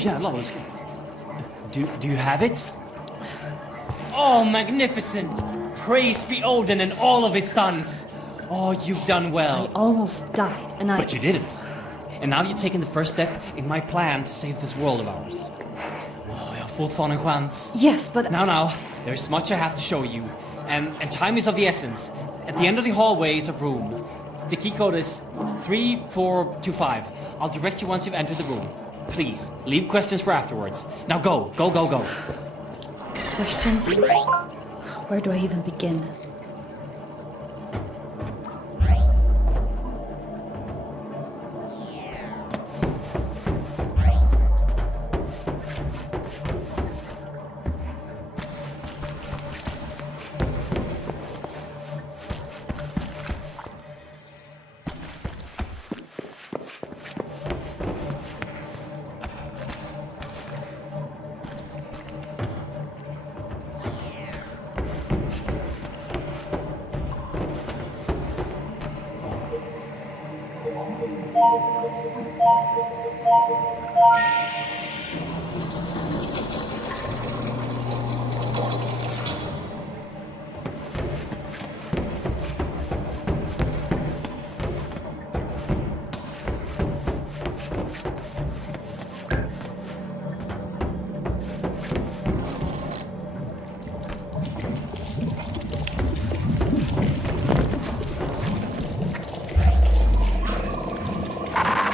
jävlar vad det skrivs. Do you have it? Oh, magnificent! Praised be Odin and all of his sons! Oh, you've done well. I almost died, and But you didn't. And now you're taking the first step in my plan to save this world of ours. Oh, jag har fortfarande en chans. Yes, but... Now, there's much I have to show you. And time is of the essence. At the end of the hallway is a room. The key code is 3425. I'll direct you once you've entered the room. Please, leave questions for afterwards. Now go. Questions? Where do I even begin?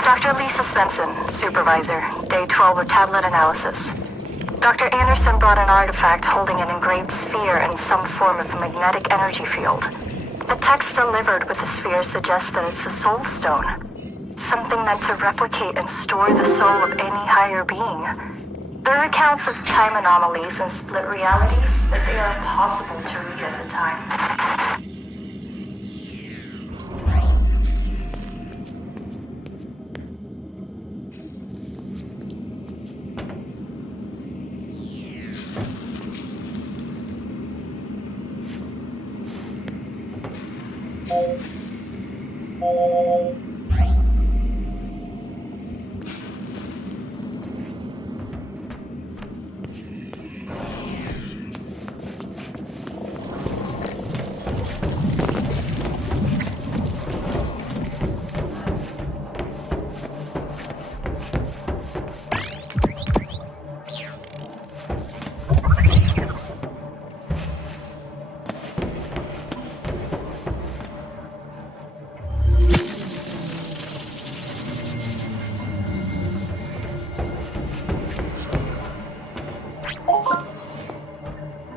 Dr. Lisa Svensson, Supervisor, Day 12 of tablet analysis. Dr. Anderson brought an artifact holding an engraved sphere in some form of magnetic energy field. The text delivered with the sphere suggests that it's a soul stone. Something meant to replicate and store the soul of any higher being. There are accounts of time anomalies and split realities, but they are impossible to read at the time.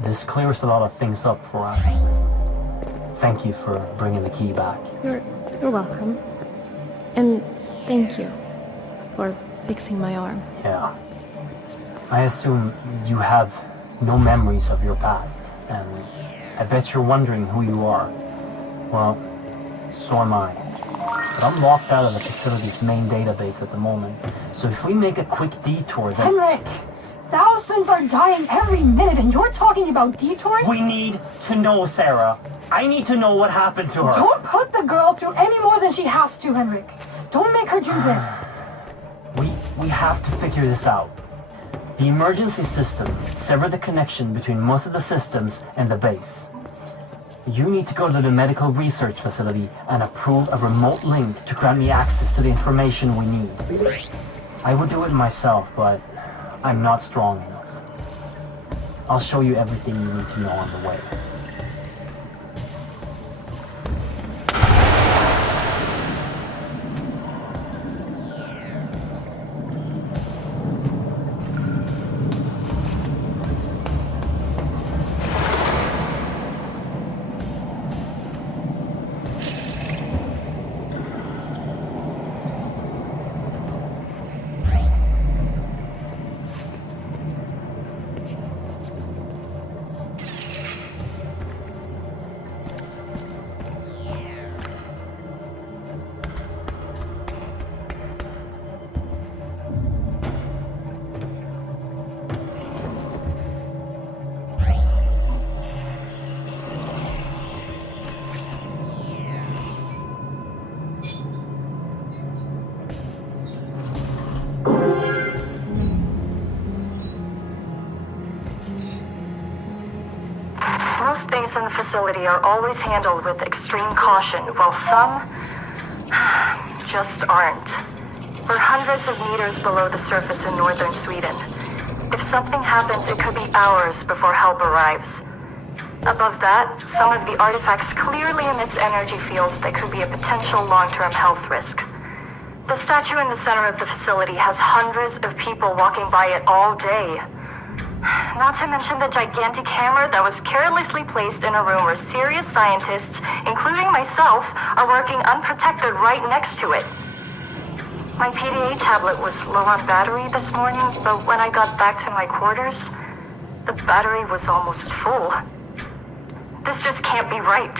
This clears a lot of things up for us. Thank you for bringing the key back. You're welcome. And thank you for fixing my arm. Yeah. I assume you have no memories of your past, and I bet you're wondering who you are. Well, so am I. But I'm locked out of the facility's main database at the moment, so if we make a quick detour then... Henrik! Thousands are dying every minute and you're talking about detours? We need to know, Sarah. I need to know what happened to her. Don't put the girl through any more than she has to, Henrik. Don't make her do this. We have to figure this out. The emergency system severed the connection between most of the systems and the base. You need to go to the medical research facility and approve a remote link to grant me access to the information we need. I would do it myself, but I'm not strong enough. I'll show you everything you need to know on the way. Most things in the facility are always handled with extreme caution, while some just aren't. We're hundreds of meters below the surface in northern Sweden. If something happens, it could be hours before help arrives. Above that, some of the artifacts clearly emits energy fields that could be a potential long-term health risk. The statue in the center of the facility has hundreds of people walking by it all day. Not to mention the gigantic hammer that was carelessly placed in a room where serious scientists, including myself, are working unprotected right next to it. My PDA tablet was low on battery this morning, but when I got back to my quarters, the battery was almost full. This just can't be right.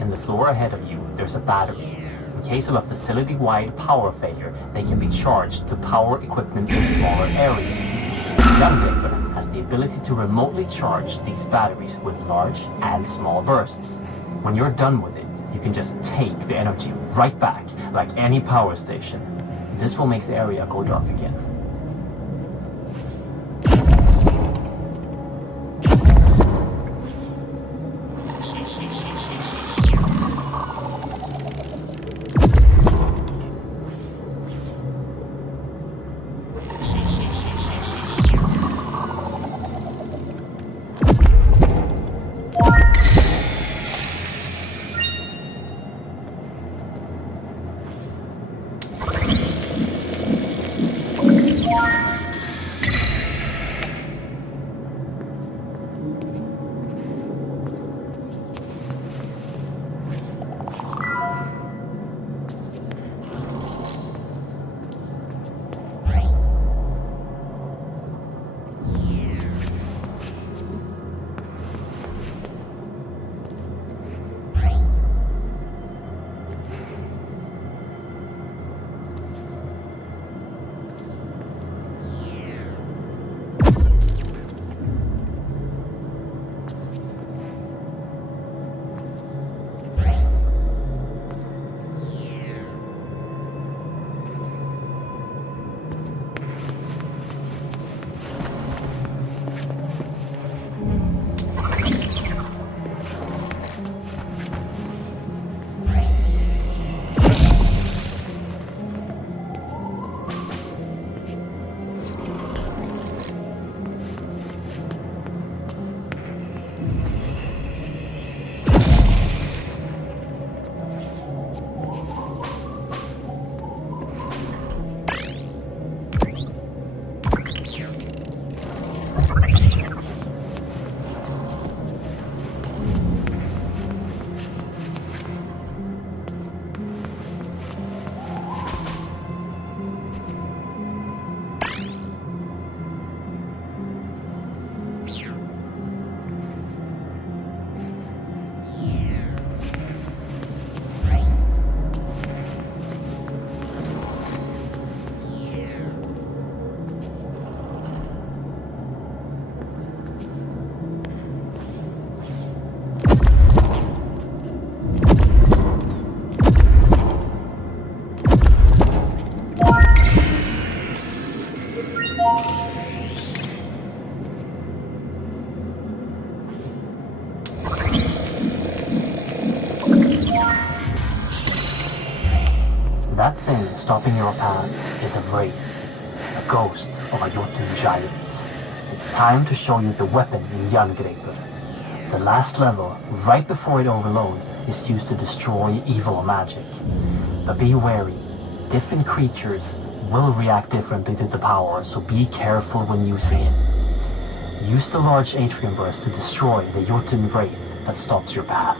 In the floor ahead of you, there's a battery. In case of a facility-wide power failure, they can be charged to power equipment in smaller areas. Gunbreaker has the ability to remotely charge these batteries with large and small bursts. When you're done with it, you can just take the energy right back, like any power station. This will make the area go dark again. That thing stopping your path is a wraith, a ghost of a Jotun giant. It's time to show you the weapon in Jangreper. The last level, right before it overloads, is used to destroy evil magic. But be wary, different creatures will react differently to the power, so be careful when using it. Use the large atrium burst to destroy the Jotun wraith that stops your path.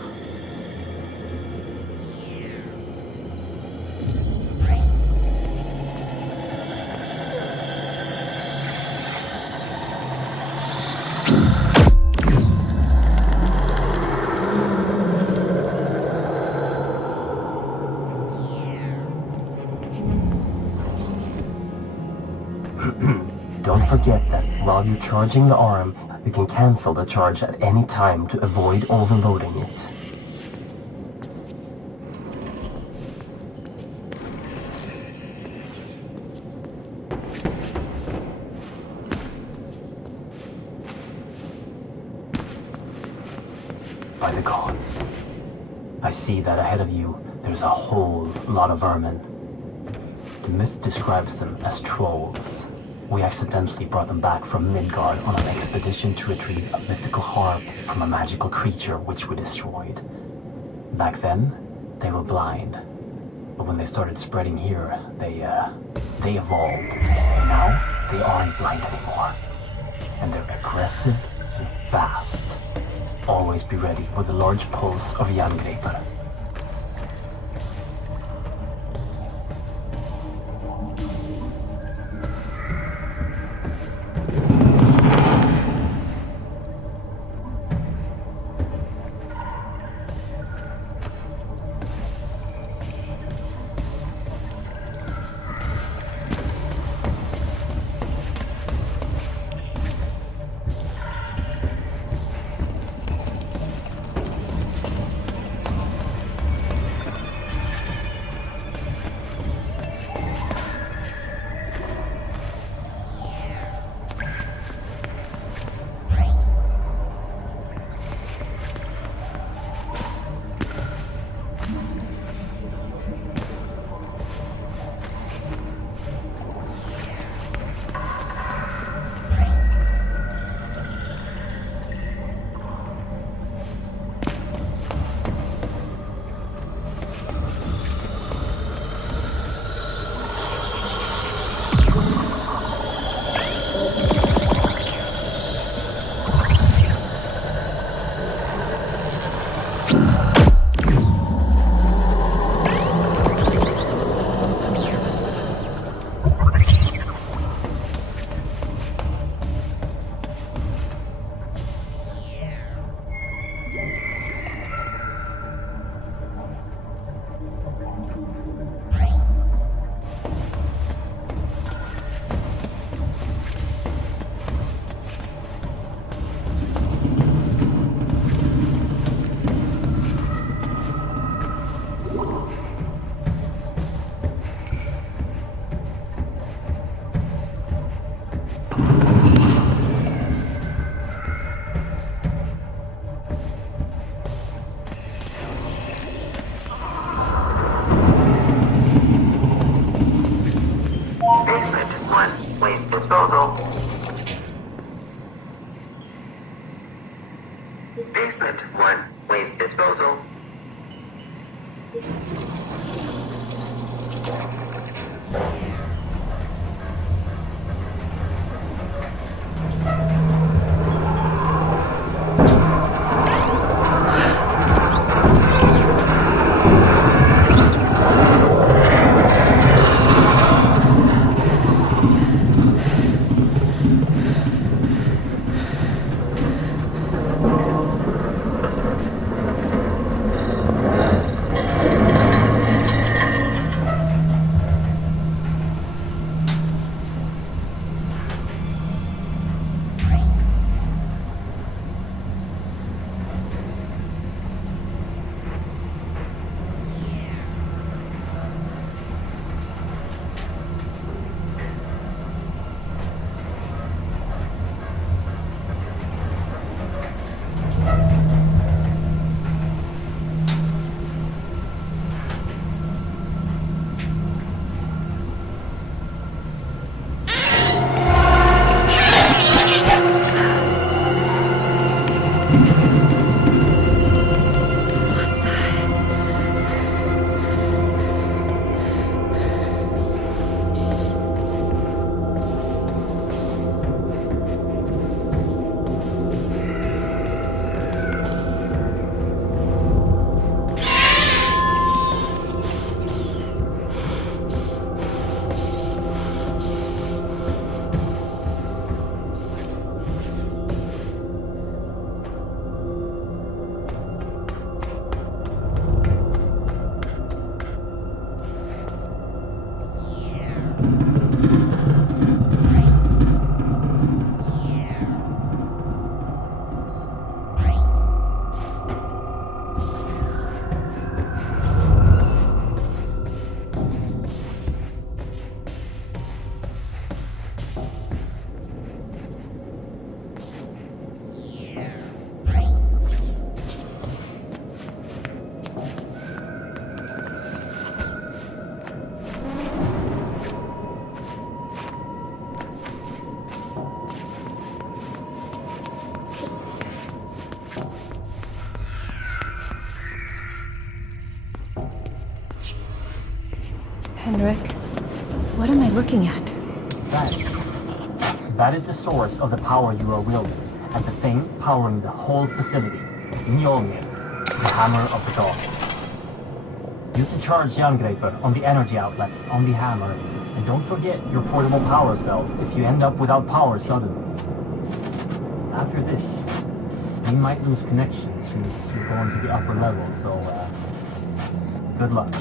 Don't forget that while you're charging the arm, you can cancel the charge at any time to avoid overloading it. By the gods, I see that ahead of you there's a whole lot of vermin. The myth describes them as trolls. We accidentally brought them back from Midgard on an expedition to retrieve a mythical harp from a magical creature which we destroyed. Back then, they were blind. But when they started spreading here, they evolved. And now, they aren't blind anymore. And they're aggressive and fast. Always be ready with a large pulse of Jangreper. Basement 1, waste disposal. Henrik, what am I looking at? That is the source of the power you are wielding, and the thing powering the whole facility. Mjolnir, the hammer of the gods. You can charge Jangreper on the energy outlets on the hammer, and don't forget your portable power cells if you end up without power suddenly. After this, we might lose connection since you're going to the upper level, so good luck.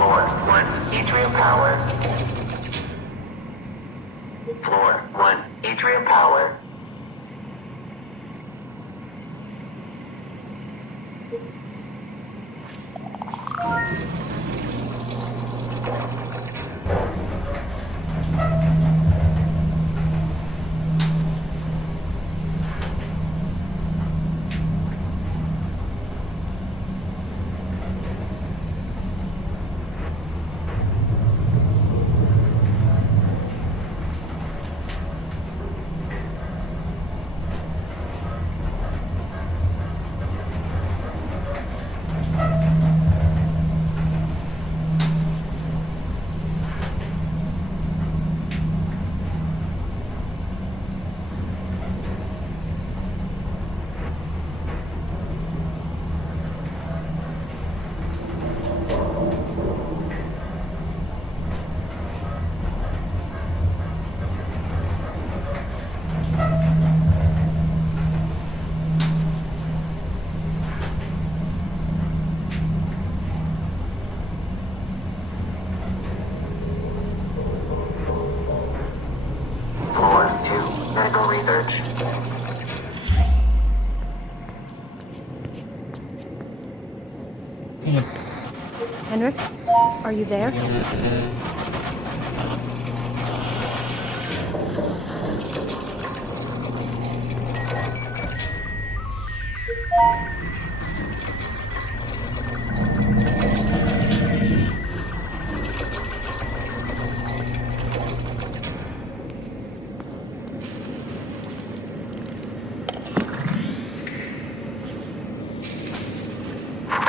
Floor 1, atrium power. Floor 1, atrium power. Floor 2, medical research. Henrik, are you there?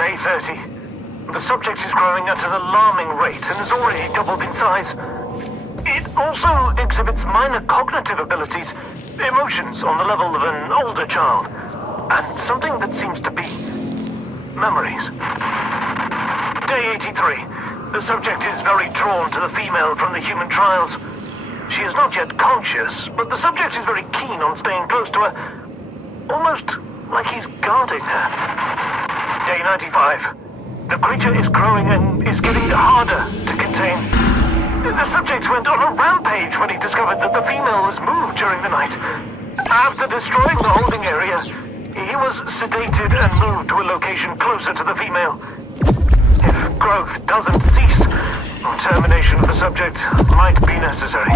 Day 30. The subject is growing at an alarming rate and has already doubled in size. It also exhibits minor cognitive abilities, emotions on the level of an older child, and something that seems to be memories. Day 83. The subject is very drawn to the female from the human trials. She is not yet conscious, but the subject is very keen on staying close to her, almost like he's guarding her. Day 95. The creature is growing and is getting harder to contain. The subject went on a rampage when he discovered that the female was moved during the night. After destroying the holding area, he was sedated and moved to a location closer to the female. If growth doesn't cease, termination of the subject might be necessary.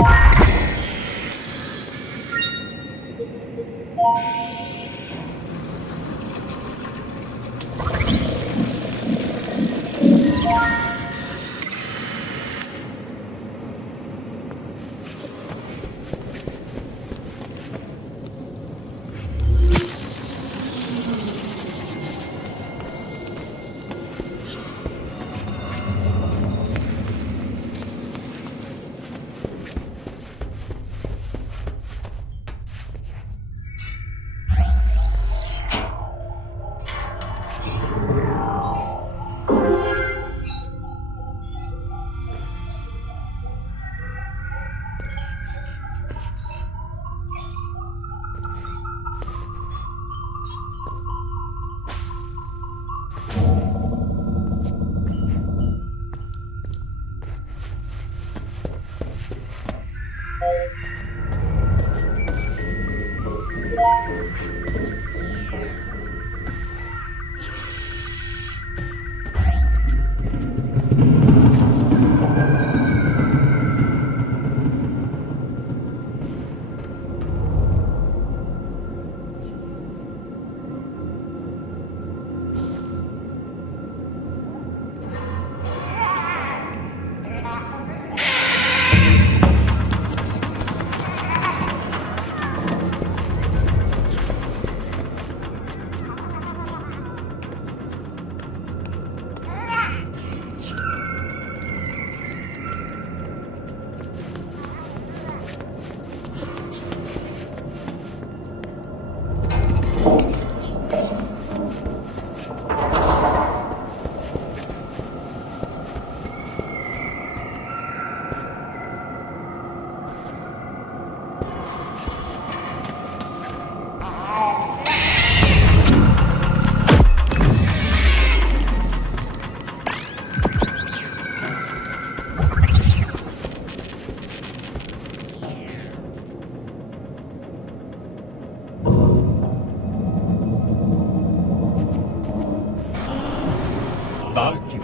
about you.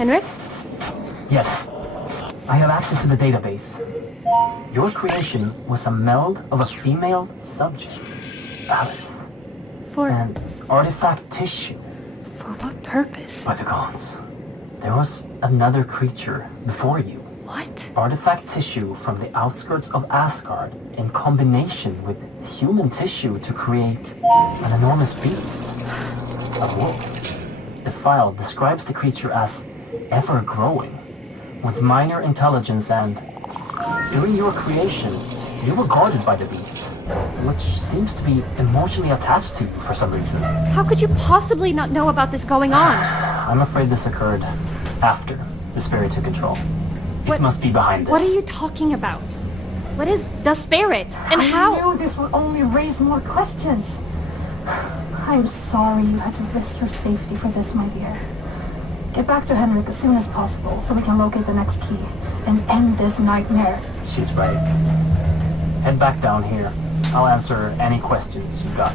Henrik? Yes. I have access to the database. Your creation was a meld of a female subject, Alice, For and artifact tissue what purpose? by the gods. There was another creature before you. What? Artifact tissue from the outskirts of Asgard in combination with human tissue to create an enormous beast. A wolf. The file describes the creature as ever-growing, with minor intelligence, and during your creation, you were guarded by the beast, which seems to be emotionally attached to you for some reason. How could you possibly not know about this going on? I'm afraid this occurred after the spirit took control. What- It must be behind this. What are you talking about? What is the spirit? And I how? knew this would only raise more questions. I'm sorry you had to risk your safety for this, my dear. Get back to Henrik as soon as possible so we can locate the next key and end this nightmare. She's right. Head back down here. I'll answer any questions you've got.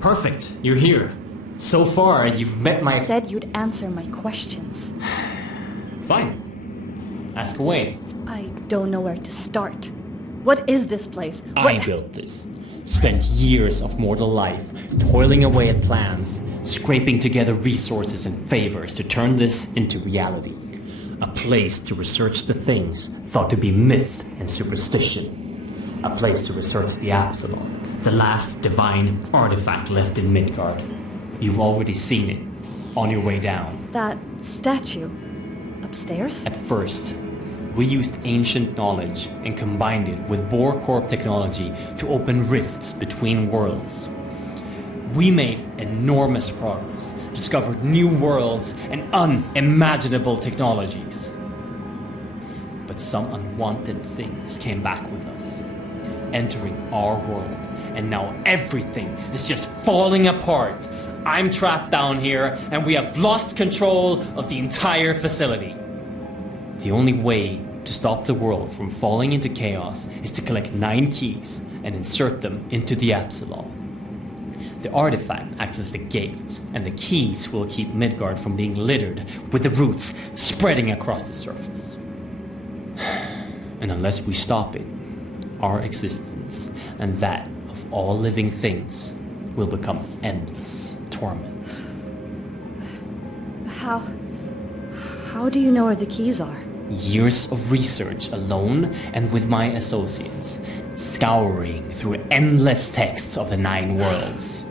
Perfect, you're here. So far, you've met my... You said you'd answer my questions. Fine. Ask away. I don't know where to start. What is this place? I built this. Spent years of mortal life toiling away at plans, scraping together resources and favors to turn this into reality. A place to research the things thought to be myth and superstition. A place to research the Apsulov, the last divine artifact left in Midgard. You've already seen it, on your way down. That statue. Upstairs? At first, we used ancient knowledge and combined it with Bohr Corp technology to open rifts between worlds. We made enormous progress, discovered new worlds and unimaginable technologies. But some unwanted things came back with us, entering our world, and now everything is just falling apart. I'm trapped down here, and we have lost control of the entire facility. The only way to stop the world from falling into chaos is to collect 9 keys and insert them into the Apsulov. The artifact acts as the gate, and the keys will keep Midgard from being littered with the roots spreading across the surface. And unless we stop it, our existence and that of all living things will become endless torment. How do you know where the keys are? Years of research alone and with my associates, scouring through endless texts of the 9 worlds.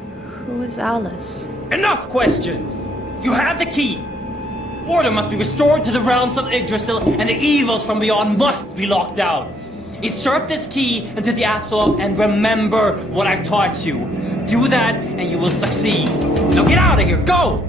Who is Alice? Enough questions! You have the key! Order must be restored to the realms of Yggdrasil, and the evils from beyond must be locked out. Insert this key into the Apsulov and remember what I've taught you. Do that and you will succeed. Now get out of here, go!